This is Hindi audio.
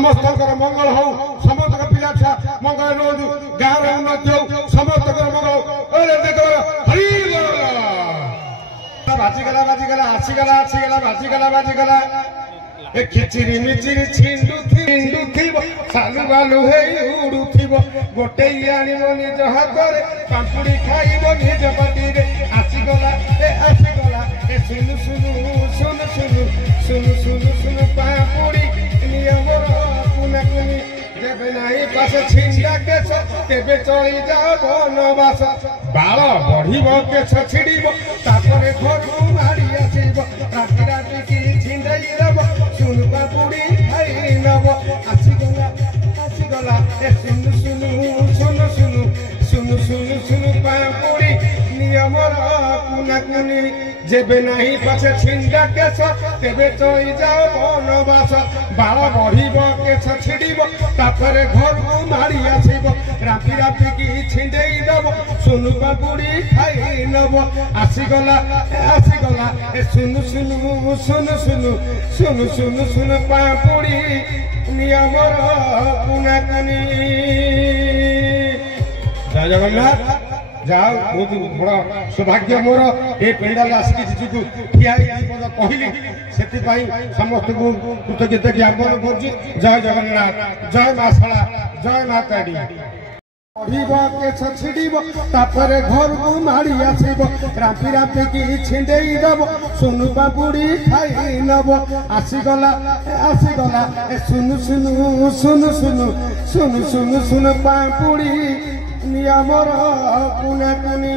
समस्त मंगल हो समस्त पिला छुआ मंगल रोज गाँव उन्नति हो समस्त मंगल बाजीगला बाजीगला आसीगला आसीगला बाजीगला बाजीगला ए खिचिरी मिचिरी छिंडू थिब सालू बालू हेई उड़ू थिब गोटे आनिब निज हाथरे पांपुड़ी खाइब निज पाटिरे आसीगला ए सुनु सुनु सुनु सुनु सुनु सुनु सुनु पांपुड़ी नियमर कुना कुनी जेबे नाही पासे छिंडा केछ तेबे चली जाओ बनवास बाल बढ़िब केछ छिड़िब तापरे घरु मारी आसीब राति राति की छिंडाई देब सुनु पापुड़ी खाई नब आसीगला ए सुनु सुनु सुनु सुनु सुनु सुनु सुनु पापुड़ी नियमर कुना कुनी जेबे नाही पासे छिंडा केछ तेबे चली जाओ बनवास बाल बढ़िब केछ छिड़िब तापरे घरु मारी आसीब राति राति की छिंडेई देब सुनु पापुड़ी खाई नब आसीगला ए सुनु सुनु सुनु सुनु सुनु सुनु सुनु पापुड़ी नियमर कुना कुनी जय जगन्नाथ जाओ बहुत बड़ा सौभाग्य मोर ए पेंडाल आसिक जीजू ठिया कहली से समस्त को कृतज्ञता ज्ञापन कर जय जगन्नाथ जय मां शाला जय माताड़ी बढ़िब केछ छिड़िब तापरे घर को मारी आसीब राति राति की छिंडेई देब सुनु पापुड़ी खाई नब आसीगला ए सुनु सुनु सुनु सुनु सुनु सुनु सुनु पापुड़ी नियमर कुना कुनी।